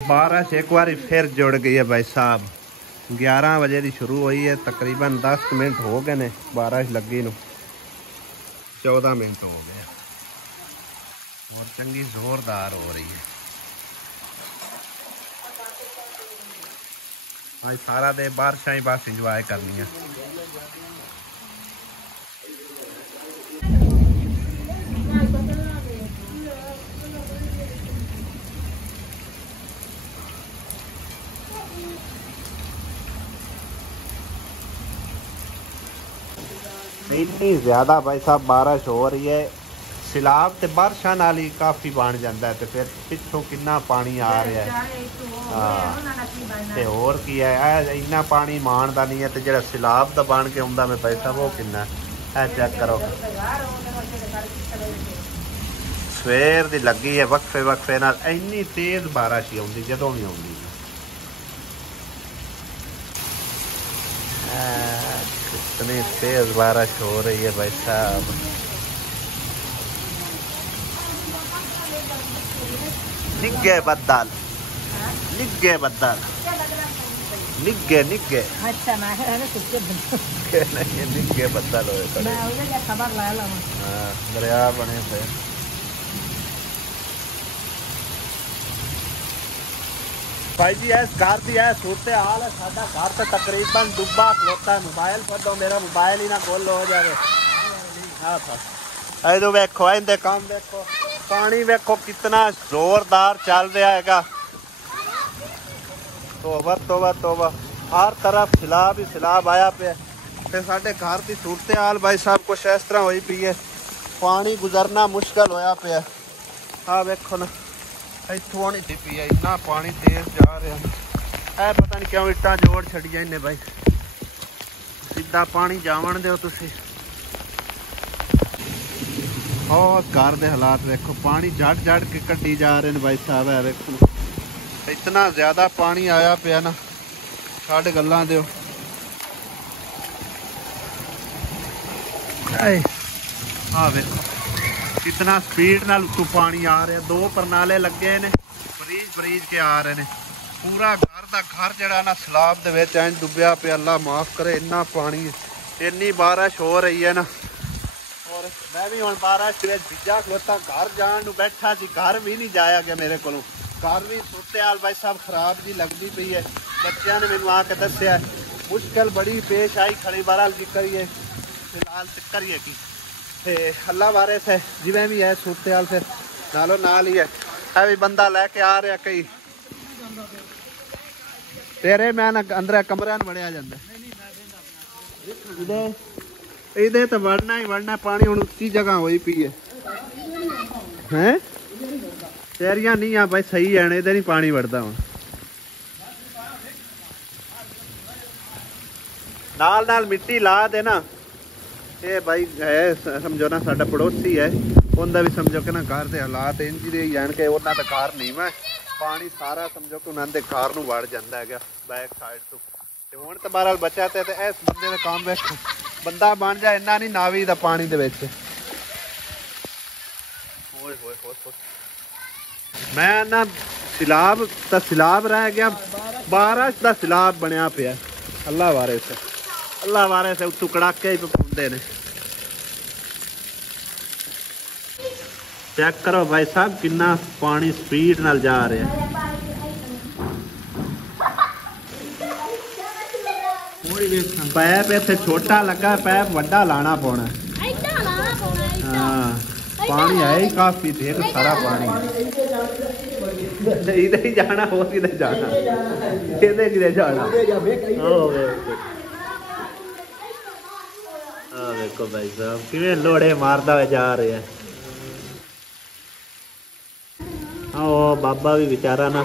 बारिश एक बार फिर जुड़ गई है भाई साहब। 11 बजे की शुरू हुई है, तकरीबन 10 मिनट हो गए ने बारिश लगी नू, 14 मिनट हो गए और चंगी जोरदार हो रही है। आज सारा दिन बारिश ही बस इंजॉय करनी है। इतनी ज्यादा भाई साहब बारिश हो रही है, सिलाब ते बारिशा नाल ही काफी बन जाता है, तो फिर पिछों कितना पानी आ रहा है। हाँ होर की है, इन्ना पानी मानदा नहीं है, तो जो सिलाब का बन के आंदा मैं पैसा वो कितना है चेक करो। सवेर दी लगी है वक्फे वक्फे नाल, इन्नी तेज बारिश ही आउंदी जदों भी आउंदी। कितनी तेज बारिश हो रही है भाई साहब। निग्गे बद्दल, निग्गे बद्दल, निग्गे निग्गे। अच्छा ना है ना कुछ नहीं निग्गे बद्दल होए। मैं उधर खबर ला ला। हां दरिया बने थे। भाई जी इस घर की है सूरत हाल है, साडा घर तो तकरीबन डुब्बा खलोता है। मोबाइल पर तो मेरा मोबाइल ही ना गोल हो जाए। हाँ तो वेखो इनके काम देखो, पानी वेखो कितना जोरदार चल रहा है। तोबा तोबा तोबा, हर तरफ सैलाब ही सैलाब आया पे। फिर साडे घर की सूरत हाल भाई साहब कुछ इस तरह हुई पी है, पानी गुजरना मुश्किल होया पे। हाँ वेखो ना इतों आनी पी है, इन्ना पानी तेज जा रहा है। पता नहीं क्यों इट्टां जोड़ छड़िया इन्हें भाई, सीधा पानी जावन दो तुसी। और घर के हालात देखो, पानी जड़ जड़ के कड्डी जा रहे हैं भाई साहब। है वेखो इतना ज्यादा पानी आया पिया ना, छड़ गल्लां दिओ। हाँ वेखो कितना स्पीड नाल उत्तों पानी आ रहा। 2 परनाले लगे ने, बरीज बरीज के आ रहे ने। पूरा घर का घर जड़ा ना सैलाब दे विच ऐं डुब्बिया पे। अल्लाह माफ करे, इन्ना पानी, इन्नी बारिश हो रही है ना। और मैं भी हुण बारिश दे विच भिजा खलोता, घर जाण नूं बैठा सी, घर भी नहीं जाया गया मेरे कोलों। घर भी सूरत हाल भाई साहब खराब जी लगती पई है। बच्चों ने मैनूं आके दस्सिया मुश्किल बड़ी पेश आई खड़ी। बहरहाल की करिए, फिलहाल तो करिए की अल्लाह वारिस है, जिवें भी है सूरत हाल फिर नालों नाल ही है। भी बंदा लैके आ रहा कई तेरे मैं ना अंदर कमरे वड़िया जाता। इधे तो वड़ना ही वड़ना, पानी हुण उच्ची जगह होई पई है। तेरिया नहीं आ भाई सही है, इधर नहीं पानी वड़दा हुण। नाल नाल मिट्टी ला दे ना, ये भाई है समझो ना साडा पड़ोसी है, उनका भी समझो कि ना घर के हालात इंज ही जान के। उन्होंने तो घर नहीं मैं, पानी सारा समझो कि उन्होंने घर नूं वड़ जाता है बैक साइड तो। हुण तो बहरहाल बचा ते इस बंदे का काम वेखो, बंदा बन जाए इन्ना नहीं नावी दा पानी दे विच। ओए होए होए मैं ना सैलाब दा सैलाब रह गया, बारिश दा सैलाब बनया पिया। अल्लाह वारिस है, अल्लाह वारिस है। उत्तों कड़ाके ही पौंदे ने। चेक करो भाई साहब कितना पानी स्पीड नाल जा रहा है। पैप इत्थे छोटा लगा, पैप वड्डा लाना पौना। हाँ पानी है ही काफी ढेर सारा पानी। इधर ही जाना, हो किधर जाना, इधर किधर जाना। देखो भाई साहब किवें लोड़े मारदा हुआ जा रहे हैं। हाँ बाबा भी बेचारा ना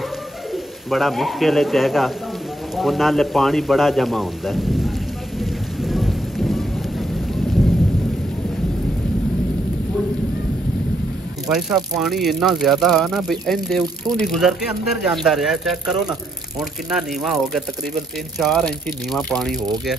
बड़ा मुश्किल है, उन्होंने पानी बड़ा जमा होता है। भाई साहब पानी इन्ना ज्यादा है ना भी इनके उत्तों दी गुजर के अंदर जाता रहा। चेक करो ना हुण कितना नीवा हो गया, तकरीबन 3-4 इंच नीवा पानी हो गया।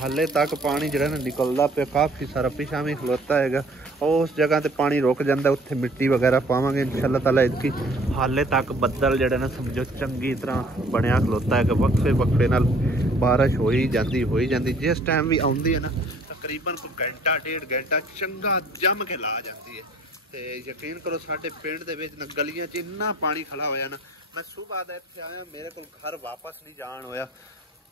ਹਾਲੇ ਤੱਕ ਪਾਣੀ ਜਿਹੜਾ ਨਾ ਨਿਕਲਦਾ ਪਿਆ, ਕਾਫੀ ਸਾਰਾ ਪਿਛਾਂ ਵੀ ਖਲੋਤਾ ਹੈਗਾ। ਉਸ ਜਗ੍ਹਾ ਤੇ ਪਾਣੀ ਰੁਕ ਜਾਂਦਾ, ਉੱਥੇ ਮਿੱਟੀ ਵਗੈਰਾ ਪਾਵਾਂਗੇ ਇਨਸ਼ਾਅੱਲਾ ਤਾਲਾ। ਇਤਕੀ ਹਾਲੇ ਤੱਕ ਬੱਦਲ ਜਿਹੜਾ ਨਾ ਸਮਝੋ ਚੰਗੀ ਤਰ੍ਹਾਂ ਬਣਿਆ ਖਲੋਤਾ ਹੈਗਾ। ਵਕਫੇ ਵਕਫੇ ਨਾਲ ਬਾਰਿਸ਼ ਹੋਈ ਜਾਂਦੀ। ਜਿਸ ਟਾਈਮ ਵੀ ਆਉਂਦੀ ਹੈ ਨਾ ਤਕਰੀਬਨ ਕੋਈ ਘੰਟਾ ਡੇਢ ਘੰਟਾ ਚੰਗਾ ਜੰਮ ਕੇ ਲਾ ਜਾਂਦੀ ਹੈ। ਤੇ ਯਕੀਨ ਕਰੋ ਸਾਡੇ ਪਿੰਡ ਦੇ ਵਿੱਚ ਨਾ ਗਲੀਆਂ 'ਚ ਇੰਨਾ ਪਾਣੀ ਖੜਾ ਹੋਇਆ ਨਾ, ਮੈਂ ਸੁਬਾਹ ਦਾ ਇੱਥੇ ਆਇਆ, ਮੇਰੇ ਕੋਲ ਘਰ ਵਾਪਸ ਨਹੀਂ ਜਾਣ ਹੋਇਆ।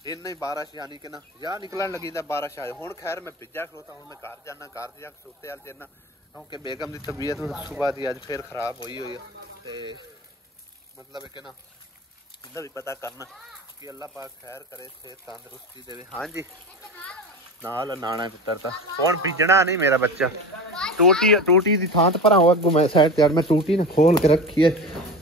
ਇੰਨਾ ਹੀ ਬਾਰਿਸ਼ ਯਾਨੀ ਕਿ ਨਾ ਜਾਂ ਨਿਕਲਣ ਲੱਗੀ ਤਾਂ ਬਾਰਿਸ਼ ਆਏ। ਹੁਣ ਖੈਰ ਮੈਂ ਭਿੱਜਾ ਖਲੋਤਾ, ਹੁਣ ਮੈਂ ਘਰ ਜਾਣਾ, ਘਰ ਜਾ ਕੇ ਸੁੱਤੇ ਵਾਲ ਜਾਣਾ, ਕਿਉਂਕਿ ਬੇਗਮ ਦੀ ਤਬੀਅਤ ਸੁਬਾਹ ਦੀ ਅੱਜ ਫਿਰ ਖਰਾਬ ਹੋਈ ਹੈ। ਤੇ ਮਤਲਬ ਕਿ ਨਾ ਇਹਦਾ ਵੀ ਪਤਾ ਕਰਨਾ ਕਿ ਅੱਲਾਹ ਪਾਕ ਖੈਰ ਕਰੇ, ਸਿਹਤ ਤੰਦਰੁਸਤੀ ਦੇਵੇ। ਹਾਂਜੀ ਨਾਲ ਨਾਣਾ ਪੁੱਤਰ ਤਾਂ ਹੁਣ ਭਿੱਜਣਾ ਨਹੀਂ ਮੇਰਾ ਬੱਚਾ। ਟੂਟੀ ਦੀ ਥਾਂ ਤੇ ਭਰਾ ਅੱਗੋਂ ਮੈਂ ਸਾਈਡ ਤੇ ਮੈਂ ਟੂਟੀ ਨੇ ਖੋਲ ਕੇ ਰੱਖੀ ਹੈ।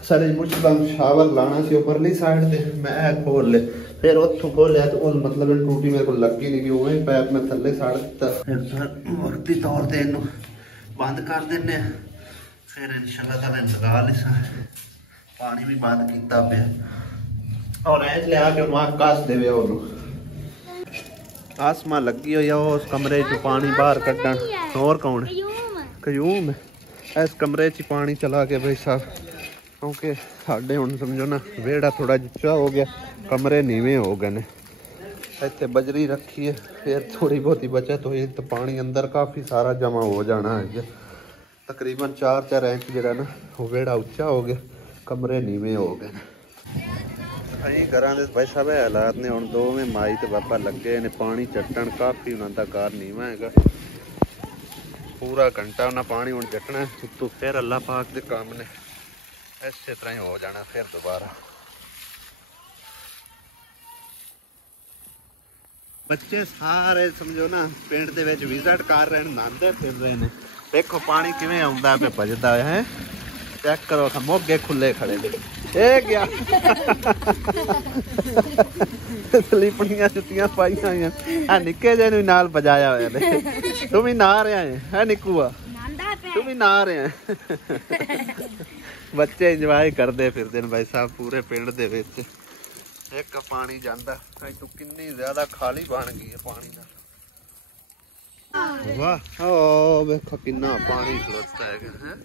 ਸਾਡੇ ਮੁਸ਼ਕਲਾਂ ਸ਼ਾਵਰ ਲਾਣਾ ਸੀ ਉੱਪਰਲੀ ਸਾਈਡ ਤੇ, ਮੈਂ ਖੋਲ ਲਿਆ, ਫਿਰ ਉੱਥੋਂ ਖੋਲਿਆ ਤੇ ਉਹ ਮਤਲਬ ਟੂਟੀ ਮੇਰੇ ਕੋਲ ਲੱਗੀ ਨਹੀਂ ਗਈ, ਉਵੇਂ ਪੈਪ ਮੈਂ ਥੱਲੇ ਸਾੜ ਦਿੱਤਾ। ਫਿਰ ਵਕਤੀ ਤੌਰ ਤੇ ਇਹਨੂੰ ਬੰਦ ਕਰ ਦਿੰਦੇ ਆ, ਫਿਰ ਇਨਸ਼ਾਅੱਲਾ ਤਾਲਾ ਲਗਾ ਲਿਆ। ਪਾਣੀ ਵੀ ਬੰਦ ਕੀਤਾ ਪਿਆ ਔਰ ਐਸ ਲਿਆ ਕੇ ਉਹਨੂੰ ਕੱਸ ਦੇਵੇ। ਉਹਨੂੰ ਆਸਮਾ ਲੱਗੀ ਹੋਈ ਆ ਉਸ ਕਮਰੇ 'ਚ ਪਾਣੀ ਬਾਹਰ ਕੱਢਣ। ਹੋਰ ਕੌਣ? ਕਯੂਮ। ਇਸ ਕਮਰੇ 'ਚ ਪਾਣੀ ਚਲਾ ਗਿਆ ਭਾਈ ਸਾਹਿਬ, ਕਿਉਂਕਿ ਸਾਡੇ ਹੁਣ ਸਮਝੋ ਨਾ ਵਿਹੜਾ ਥੋੜਾ ਉੱਚਾ ਹੋ ਗਿਆ, ਕਮਰੇ ਨੀਵੇਂ ਹੋ ਗਏ ਨੇ। ਇੱਥੇ ਬਜਰੀ ਰੱਖੀ ਹੈ, ਫਿਰ ਥੋੜੀ ਬਹੁਤੀ ਬਚਤ ਹੋਈ ਤਾਂ ਪਾਣੀ ਅੰਦਰ ਕਾਫੀ ਸਾਰਾ ਜਮਾ ਹੋ ਜਾਣਾ ਹੈ। ਤਕਰੀਬਨ 4-4 ਇੰਚ ਜਿਹੜਾ ਨਾ ਉਹ ਵਿਹੜਾ ਉੱਚਾ ਹੋ ਗਿਆ, ਕਮਰੇ ਨੀਵੇਂ ਹੋ ਗਏ ਨੇ। ਅਸੀਂ ਘਰਾਂ ਦੇ ਭਾਈ ਸਾਹਿਬ ਇਹ ਹਾਲਾਤ ਨੇ। ਹੁਣ ਦੋਵੇਂ ਮਾਈ ਤੇ ਬਾਬਾ ਲੱਗੇ ਨੇ ਪਾਣੀ ਚੱਟਣ, ਕਾਫੀ ਉਹਨਾਂ ਦਾ ਘਰ ਨੀਵਾਂ ਹੈਗਾ। ਪੂਰਾ ਘੰਟਾ ਉਹਨਾਂ ਪਾਣੀ ਹੁਣ ਚੱਟਣਾ, ਉੱਤੋਂ ਫਿਰ ਅੱਲਾਹ ਪਾਕ ਦੇ ਕੰਮ ਨੇ, ਇਸੇ ਤਰ੍ਹਾਂ ਹੀ ਹੋ ਜਾਣਾ ਫਿਰ ਦੁਬਾਰਾ। ਬੱਚੇ ਸਾਰੇ ਸਮਝੋ ਨਾ ਪਿੰਡ ਦੇ ਵਿੱਚ ਵਿਜ਼ਿਟ ਕਰ ਰਹੇ ਨੇ, ਨਹਾਉਂਦੇ ਫਿਰ ਰਹੇ ਨੇ। ਦੇਖੋ ਪਾਣੀ ਕਿਵੇਂ ਆਉਂਦਾ ਪਿਆ, ਭੱਜਦਾ ਹੈ। ਚੈੱਕ ਕਰੋ, ਮੋਗੇ ਖੁੱਲੇ ਖੜੇ ਨੇ। ਇਹ ਗਿਆ ਸਲੀਪਣੀਆਂ ਜੁੱਤੀਆਂ ਪਾਈਆਂ ਹੋਈਆਂ ਆ, ਨਿੱਕੇ ਜਿਹੇ ਨੂੰ ਨਾਲ ਵਜਾਇਆ ਹੋਇਆ ਨੇ। ਤੂੰ ਵੀ ਨਹਾ ਰਿਹਾ ਹੈ ਨਿੱਕੂਆ, ਤੂੰ ਵੀ ਨਹਾ ਰਿਹਾ। ਬੱਚੇ ਇੰਜੋਏ ਕਰਦੇ ਫਿਰਦੇ ਨੇ ਭਾਈ ਸਾਹਿਬ ਪੂਰੇ ਪਿੰਡ ਦੇ ਵਿੱਚ। ਇੱਕ ਪਾਣੀ ਜਾਂਦਾ ਤੂੰ ਕਿੰਨੀ ਜ਼ਿਆਦਾ ਖਾਲੀ ਬਣ ਗਈ ਹੈ ਪਾਣੀ ਦਾ। ਵਾਹ ਓ ਵੇਖੋ ਕਿੰਨਾ ਪਾਣੀ ਖਲੋਤਾ ਹੈਗਾ।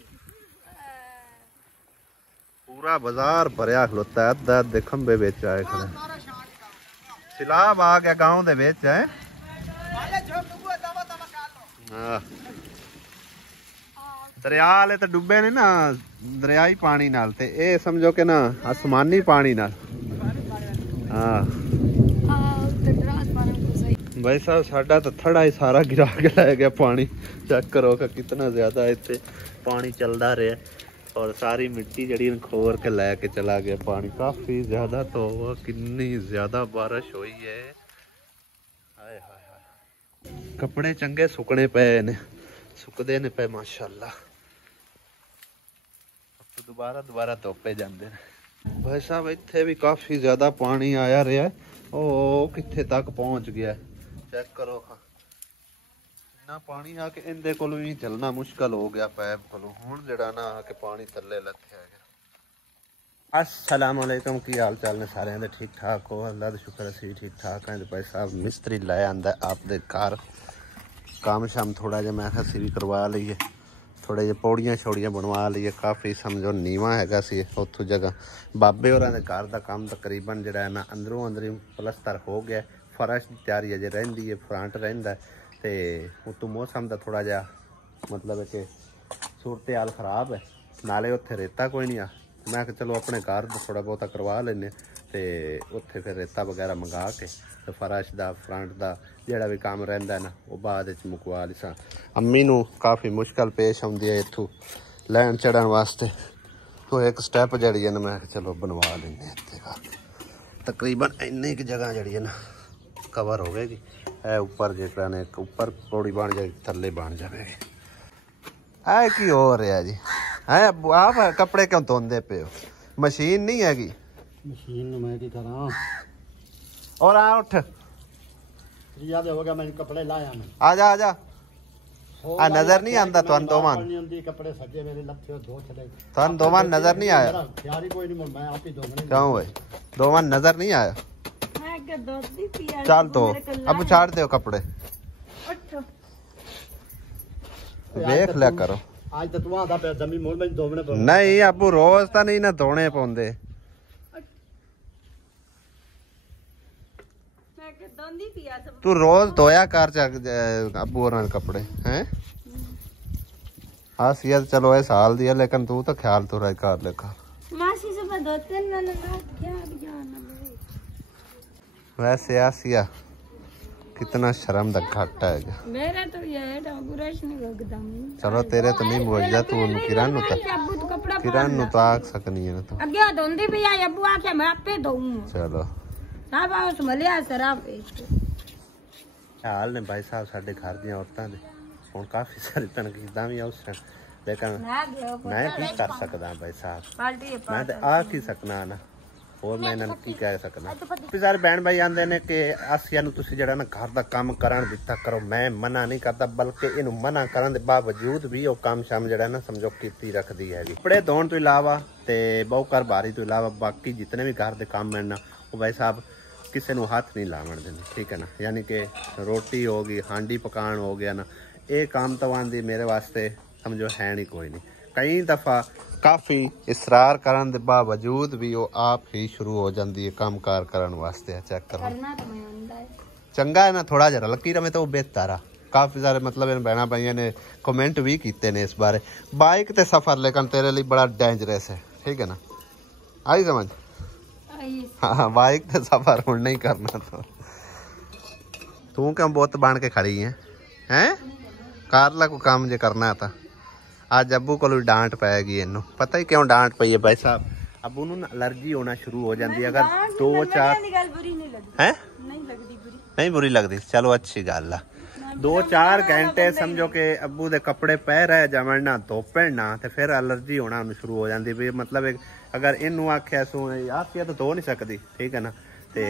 पूरा बाजार भरिया खलोता है, अद्धा अद्धे खंबे बेच आए खड़े। सैलाब आ गया गांव दे बेच है। दरिया वाले तो डुबे ने ना दरियाई पानी नाल, ते ए समझो कि ना आसमानी पानी नाल। हाँ भाई साहब साडा तो थड़ा ही सारा गिरा के लै गया पानी। चेक करो कि कितना ज्यादा इत्थे पानी चलता रहा, और सारी मिट्टी जड़ी खोर के लैके चला गया पानी। काफी ज्यादा तो कितनी ज्यादा बारिश हुई है। हाय हाय हाय, कपड़े चंगे सुकने पे ने, सुकदे ने पे माशाअल्लाह। तो दोबारा धोपे जाते हैं भाई साहब। इत्थे भी काफी ज्यादा पानी आया रहा है, ओ कित्थे तक पहुंच गया। चेक करो ना पानी आके इंदे कोलों भी चलना मुश्किल हो गया पैप कोलों। हुण जिहड़ा ना आके पानी थल्ले लथया गया। अस्सलाम वालेकुम, की हाल चाल ने सारे दे? ठीक ठाक हो? अल्लाह दा शुक्र असीं ठीक ठाक हैं। भाई साहब मिस्त्री लै आंदा आपदे घर, काम शाम थोड़ा जिहा मैं असीं भी करवा लईए, थोड़े जिहे पौड़ियां छौड़ियां बनवा लईए। काफ़ी समझो नीवां हैगा सी उत्थों जगह। बाबे होरां दे घर दा काम तकरीबन जिहड़ा है ना अंदरों अंदरी पलस्तर हो गया, फर्श की तैयारी अजे रहिंदी है, फ्रंट रहिंदा है। ते उत्तों मौसम का थोड़ा जिहा मतलब कि सूरत हाल खराब है, नाले उत्थे रेता कोई नहीं आ। मैं चलो अपने घर थोड़ा बहुता करवा लेने, ते उत्थे फिर रेता वगैरह मंगा के ते फर्श दा फ्रंट दा जिहड़ा भी काम रहिंदा ना वो बाद विच मुकवा लिसां। अम्मी नूं काफ़ी मुश्किल पेश आउंदी है इत्थों लैन चढ़न वास्ते, तो एक स्टैप जिहड़ी है ना मैं चलो बनवा लेने इत्थे। तकरीबन इन्नी की जगह जिहड़ी है ना कवर हो गएगी। है ऊपर जिसरा ने ऊपर पौड़ी बन जाए, थल्ले बन जाएगी। है की हो रहा जी? है आप कपड़े क्यों धोंदे पे हो? मशीन नहीं हैगी? मशीन मैं की करा। और आ उठ, याद हो गया मैं कपड़े लाया मैं। आजा आजा। आ नजर नहीं आंदा तुहानू दोवां? कपड़े सजे मेरे लथे धो चले। तुहानू दोवां नजर नहीं आया? यार कोई नहीं, मैं आप ही धोने। क्यों भाई दोवां नजर नहीं आया? चल तो अब छाड़ दो कपड़े देख लिया करो आज तो तू आंदा पे जमी मोल में धोने पे नहीं अबू रोज तो नहीं ना धोने पौंदे तू रोज धोया कर अबू और कपड़े हैं आसिया चलो ये साल दिया लेकिन तू तो ख्याल तो रहा कर लेखा वैसे आसिया कितना शर्म दा घट है मेरा तो ये है बुरश नहीं लगता चलो तेरे तो नहीं बोझा तू किरण नु तो आख सकनी है तो अगे धोंदी भी आई अब्बू आके मैं आपे धोऊं चलो साहब उस मलिया शराब हाल ने भाई साहब साडे घर दी औरतां दे हुण काफी सारी तनकीदां भी उस लेकिन मैं की कर सकदा भाई साहब मैं तो आख ही सकना ना और मैं इन्हां की कह सकना काफी सारे बहन भाई आंदे ने कि आसिया नु तुसी जेड़ा ना घर दा काम करन दित्ता करो मैं मना नहीं करता बल्कि इनु मना करन दे बावजूद भी वो काम शाम जेड़ा ना समझो कीती रखदी है जी कपड़े धोण तो इलावा ते बहु घर बारी तो इलावा बाकी जितने भी घर दे काम मिलना वो भाई साहब किसी को हाथ नहीं लावन देने ठीक है ना यानी कि रोटी होगी हांडी पकान हो गया ना ये काम तो आंदी मेरे वास्ते समझो है नहीं कोई नहीं कई दफ़ा काफ़ी इसरार करन दे बावजूद भी वो आप ही शुरू हो जाती है काम कार करन वास्ते चेक करो चंगा है ना थोड़ा जरा लकी रहे तो वो बेहतर आ काफ़ी सारे मतलब इन बहना भाइयों ने कमेंट भी किए ने इस बारे बाइक ते सफ़र लेकिन तेरे लिए बड़ा डेंजरस है ठीक है ना आई समझ हाँ बाइक ते सफर हुण नहीं करना तो तू क्यों बहुत बन के खड़ी है हैं कार ला को काम जे करना था आज अब्बू को डांट पाएगी इनू पता ही क्यों डांट पई है भाई साहब अब्बू नू एलर्जी होना शुरू हो जाती है अगर 2-4 हैं नहीं बुरी लगती चलो अच्छी गल है 2-4 घंटे समझो कि अब्बू दे कपड़े पै रह जावन ना धोपण ना ते फिर एलर्जी होना शुरू हो जाती है मतलब अगर इनू आख्या सो आसिया तो धो नहीं सकती ठीक है ना ते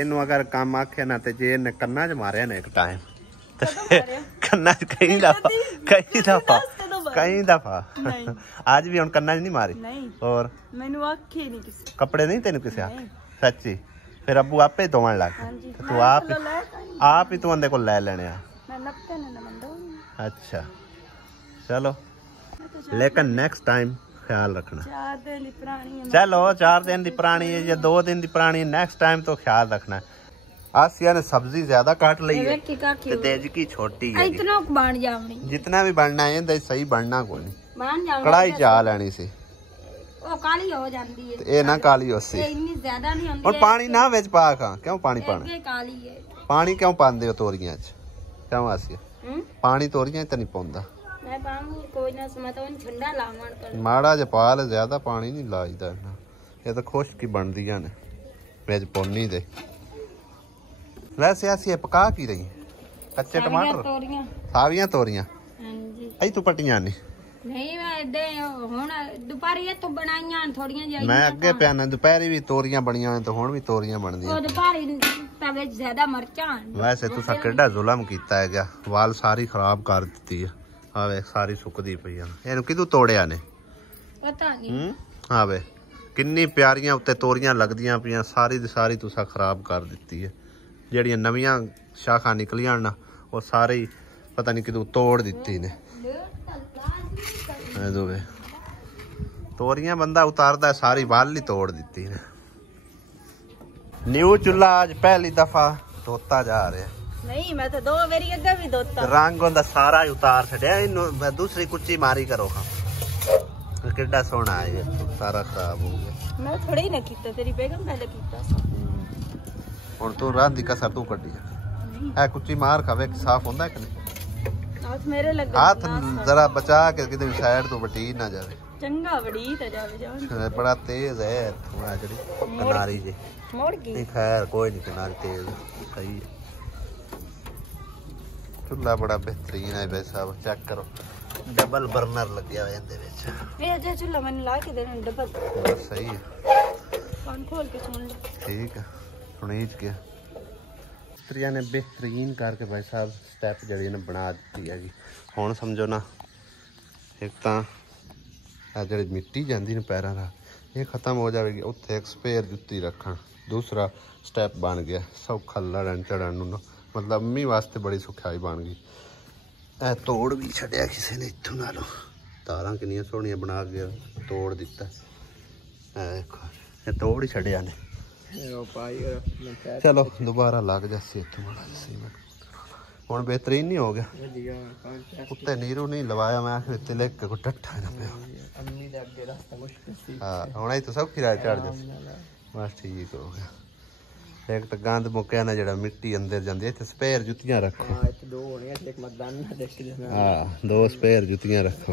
इनू अगर काम आख्या ना ते जे इन्हें कन्ना च मारे ना एक टाइम कन्ना च कई दफा आज भी हम कन्ना च नहीं मारी और मैनू आखे नहीं किसी कपड़े नहीं तेन किसी आखे सच्ची फिर अब्बू आपे धोवन लग तू आप ही तू अंदे को ले लेने अच्छा चलो लेकिन नेक्स्ट टाइम ख्याल रखना 4 दिन दी पुरानी चलो 4 दिन दी पुरानी है या 2 दिन दी पुरानी नेक्स्ट टाइम तो ख्याल रखना आसिया ने सब्जी ज्यादा काट ली है ते तेज की छोटी है इतना बन जावनी जितना भी बनना है दे सही बनना कोई नहीं बन जावनी कढ़ाई चा लेनी सी ओ काली हो जांदी है ए ना काली होसी इतनी ज्यादा नहीं होंदी और पानी ना विच पा खा क्यों पानी पाना ये काली है पानी क्यों पांदे हो तोरियां च क्यों आसिया पानी तोरियां च नहीं पौंदा मैं पाऊं कोई ना समझता हूं ठंडा लावण कर माड़ा ज पा ले ज्यादा पानी नहीं लाईदा ये तो खुश्क ही बनदियां ने विच पौनी दे वैसे आसिया पका की रही कच्चे टमाटर सावियां तोरियां हां जी आई तू पटियां नहीं मैं दे हुन दोपहर ये तो बनाईयां थोड़ियां जाई मैं अगे प्याना दोपहरी भी तोरियां बणियां तो हुन भी तोरियां बनदियां ओ दोपहर तवे ज्यादा मिर्चां वैसे तू केड़ा जुल्म कीता है क्या वाल सारी खराब कर दित्ती है आवे सारी सुकदी पई है एनु किदू तोड़िया ने पता नहीं आवे किन्नी प्यारियां उत्ते तोरियां लगदियां पियां सारी दी सारी तुसा खराब कर दित्ती है ਜਿਹੜੀਆਂ ਨਵੀਆਂ ਸ਼ਾਖਾਂ ਨਿਕਲੀਆਂ ਨਾ ਉਹ ਸਾਰੇ ਪਤਾ ਨਹੀਂ ਕਿਦੋਂ ਤੋੜ ਦਿੱਤੀ ਨੇ ਇਹ ਦੋਵੇ ਤੋਰੀਆਂ ਬੰਦਾ ਉਤਾਰਦਾ ਸਾਰੀ ਵਾਲ ਹੀ ਤੋੜ ਦਿੱਤੀ ਨੇ ਨਿਊ ਚੁੱਲਾ ਅੱਜ ਪਹਿਲੀ ਦਫਾ ਧੋਤਾ ਜਾ ਰਿਹਾ नहीं मैं तो 2 बारी अगे भी धोता रंग होंदा सारा ही उतार छड़िया इनु दूसरी कुच्ची मारी करो हां किड्डा सोना है सारा खराब हो गया मैं थोड़ी ना कीता तेरी बेगम पहले कीता ਹੁਣ ਤੂੰ ਰਾਂਦੀ ਕਸਰ ਤੂੰ ਕੱਢੀ ਐ ਕੁੱਚੀ ਮਾਰ ਖਾਵੇ ਸਾਫ ਹੁੰਦਾ ਕਿ ਨਹੀਂ हाथ मेरे लग हाथ जरा बचा के किधर साइड तो बटी ना जावे चंगा बड़ी तो जावे जान बड़ा तेज है थोड़ा जड़ी किनारी जे मोड़ गई नहीं खैर कोई नहीं किनारी तेज सही चुल्ला बड़ा बेहतरीन है भाई साहब चेक करो डबल बर्नर लग गया है ਇਹਦੇ ਵਿੱਚ ਇਹ ਜੇ ਚੁੱਲਾ ਮੈਨੂੰ ਲਾ ਕੇ ਦੇਣਾ ਡਬਲ सही है कान खोल के सुन ले ठीक है सुनीज के मिस्त्रियां ने बेहतरीन करके भाई साहब स्टैप जड़ी ने बना दी है जी हुण समझो ना एक तो जी मिट्टी जाती ने पैरों का ये ख़त्म हो जाएगी। उत्थे एक स्पेयर जुत्ती रखन, दूसरा स्टैप बन गया सौखा लड़न चढ़न नूं, मतलब अम्मी वास्ते बड़ी सुखाई बन गई। ए तोड़ भी छड्या किसी ने इत्थों नालों, तारां किन्नियां सोहणियां बना के तोड़ दिता। देखो ये तोड़ ही छड्या ने। चलो दोबारा लग जासी इत्थों माड़ा सीमेंट हुण बेहतरीन नहीं हो गया। उत्ते नीरू नहीं लवाया मैं आखिर लिख के कोई टट्ठा ना पिया। हाँ हुण ही तो सब किराया चढ़ जा बस ठीक हो गया। एक तो गंद मुक्या ना जड़ा मिट्टी अंदर जाती है। इत्थे स्पेयर जुत्तियां रखो। हाँ 2 स्पेयर जुत्तियां रखो।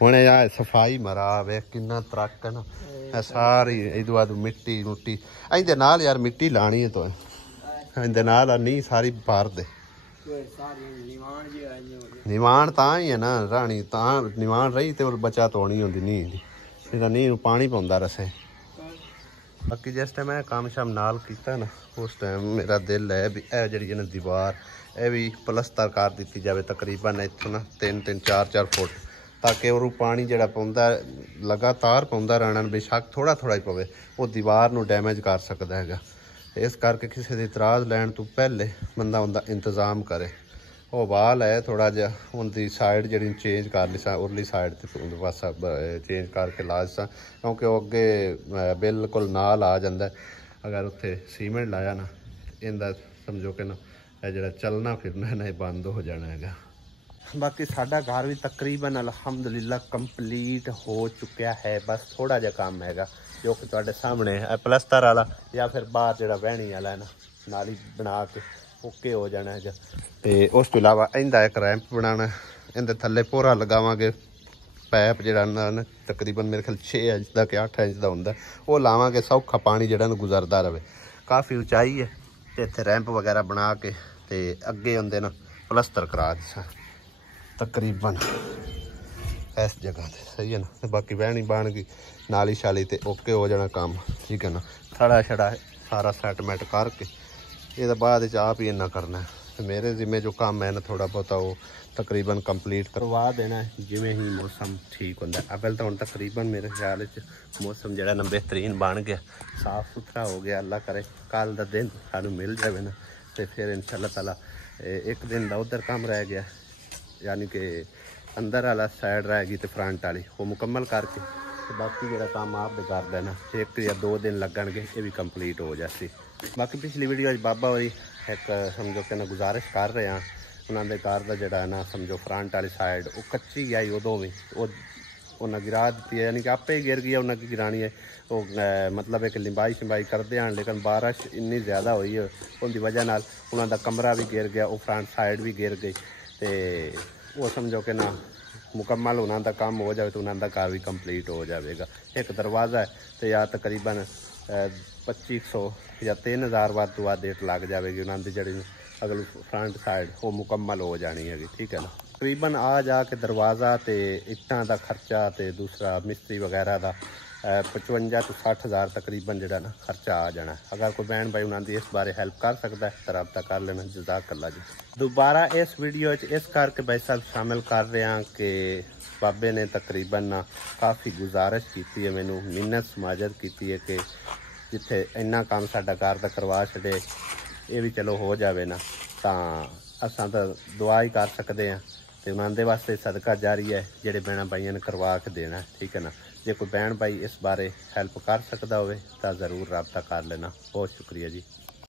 हुण यार सफाई मरा वे किन्ना त्रक है ना सारी इधर बाद मिट्टी मुट्टी इंदे नाल यार मिट्टी लानी है तो इंदे नाल नहीं सारी भर दे। निवाण तां ही है ना राणी तां निवाण रही तो बचा तोनी होंदी नी नी पानी पाउंदा रसे। बाकी जिस टाइम मैं काम शाम नाल कीता ना उस टाइम मेरा दिल है भी ए जिहड़ी ना दीवार ए भी पलस्तर कर दी जाए तकरीबन इत्थों ना 3-3 4-4 फुट, ताकि वो पानी जिहड़ा पाउंदा लगातार पाउंदा रहना, बेशक थोड़ा थोड़ा ही पवे वो दीवार नूं डैमेज कर सकदा हैगा। इस करके किसी की इतराज़ लैन तो पहले बंदा उनका इंतजाम करे। वो वाल है थोड़ा जहा उनकी साइड जी चेंज कर ली सा, उरली साइड तो पासा चेंज करके ला सा, क्योंकि वो अगे बिल्कुल नाल आ जाता है। अगर उत्थे सीमेंट लाया ना इनका समझो कि ना जो चलना फिरना है ना बंद हो जाना है। बाकी साडा घर भी तकरीबन अलहमदुलिल्लाह कंप्लीट हो चुका है, बस थोड़ा जहा काम हैगा जो कि तुहाडे सामने है पलस्तर वाला या फिर बाहर जो बहनी वाला है ना नाली बना के ओके हो जाना है। तो उस तो इलावा इनका एक रैंप बनाना, इनके थले पोरा लगावांगे, पैप जो तकरीबन मेरे ख्याल 6 इंच का कि 8 इंच का होंगे वो लावांगे, सौखा पानी जो गुजरता रहे। काफ़ी उचाई है तो इत्थे रैंप वगैरह बना के ते अगे होंगे ना पलस्तर करा दिसा तकरीबन इस जगह ते सही है ना। बाकी बहनी बन गई नाली शाली ते ओके हो जाना काम, ठीक है ना। थड़ा छड़ा सारा सैटमेंट करके ये बाद आप ही इन्ना करना है। तो मेरे जिम्मे जो काम है ना थोड़ा बहुत वो तकरीबन कंप्लीट करवा देना है जिमें ही मौसम ठीक होंगे। अबल तो हम तकरीबन मेरे ख्याल मौसम जो ना बेहतरीन बन गया, साफ सुथरा हो गया। अल्लाह करे कल का दिन सानू मिल जाए ना तो फिर इंशाअल्लाह ताला एक दिन का उधर काम रह गया, यानी कि अंदर वाला साइड रहेगी तो फ्रंट वाली वो मुकम्मल करके तो बाकी जो काम आप कर देना 1 या 2 दिन लगनगे ये भी कंप्लीट हो जाती। बाकी पिछली वीडियो बाबा वही एक समझो कि ना गुजारिश कर रहे हैं उन्होंने घर का जोड़ा ना समझो फ्रंट वाली साइड वो कच्ची आई उदों भी उन्हें गिरा दी है, यानी कि आपे ही गिर गई उन्हें की गिरानी है। वो मतलब एक लिंबाई शिंबाई करते हैं, लेकिन बारिश इन्नी ज़्यादा हुई है उनकी वजह नाल उन्होंने कमरा भी गिर गया, वो फ्रंट साइड भी गिर गई। तो वो समझो कि ना मुकम्मल उन्होंने काम हो जाए तो उन्होंने घर भी कंप्लीट हो जाएगा। एक दरवाज़ा है तो या तकरीबन 2500 या 3000 वाद तो वाद डेट लग जाएगी उन्होंने जी अगली फ्रंट साइड वो मुकम्मल हो जानी है, ठीक है ना। तकरीबन आ जाके दरवाज़ा तो इट्टां का खर्चा तो दूसरा मिस्त्री वगैरह का 55 तो 60 हज़ार तकरीबन जो ना खर्चा आ जाना। अगर कोई बहन भाई उन्होंने इस बारे हेल्प कर सकता है तो रब्ता कर लेना, जज़ाकल्लाह जी। दोबारा इस वीडियो इस करके भाई साहब शामिल कर रहे हैं कि बाबे ने तकरीबन ना काफ़ी गुजारिश की है, मैनू मिन्नत समाजत की है कि जिथे इन्ना काम साडा घर का करवा छड़े ये भी चलो हो जाए ना तो असां तो दुआ ही कर सकते हैं। तो उन्होंने वास्ते सदका जारी है जेडे बहना भाइयों ने करवा के देना, ठीक है ना। जे कोई बहन भाई इस बारे हेल्प कर सकता हो तो ज़रूर रब्ता कर लेना। बहुत शुक्रिया जी।